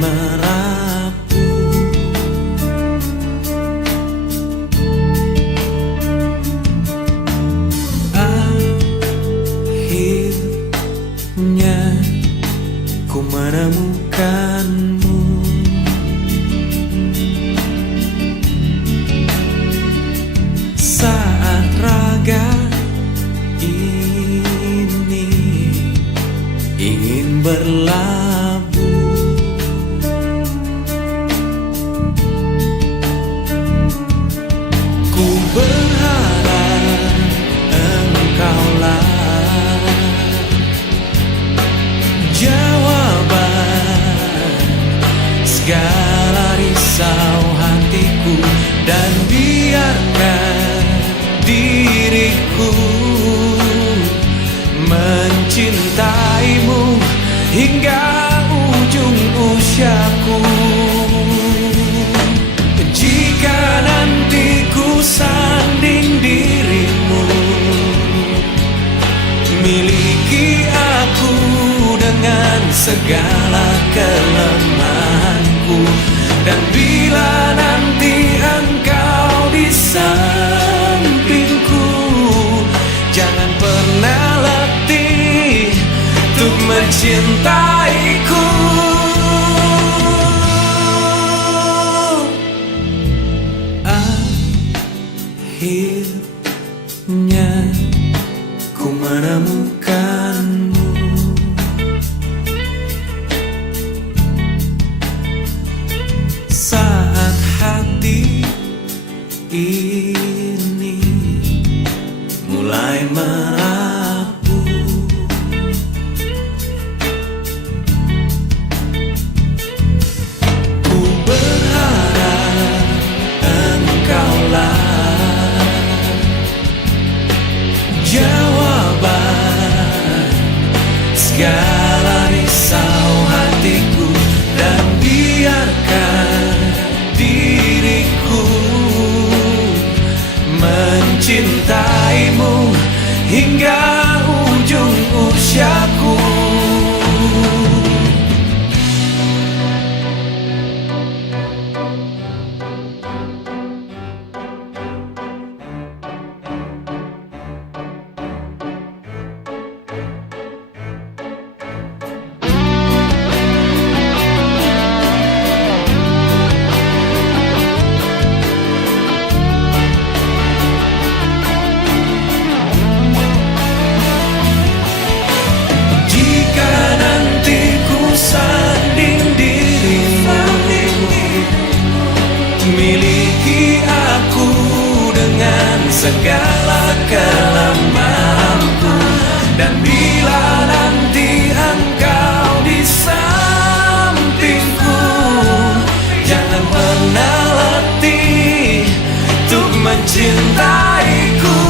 merapu. Akhirnya ku menemukanmu. Saat raga ini ingin berlabuh, ku berharap engkaulah jawaban segala risau hatiku, dan biarkan diriku mencintaimu hingga ujung usiaku. Jika nanti ku sanding dirimu, miliki aku dengan segala kelemahanku. Dan bila nanti engkau di sampingku, jangan pernah letih untuk mencintaiku. Akhirnya ku menemukanmu. Saat hati ini mulai merapu, ku berharap engkaulah jawaban segala risau hatiku, dan biarkan diriku mencintaimu hingga ujung usiaku. Miliki aku dengan segala kelemahanku, dan bila nanti engkau di sampingku, jangan pernah letih untuk mencintaiku.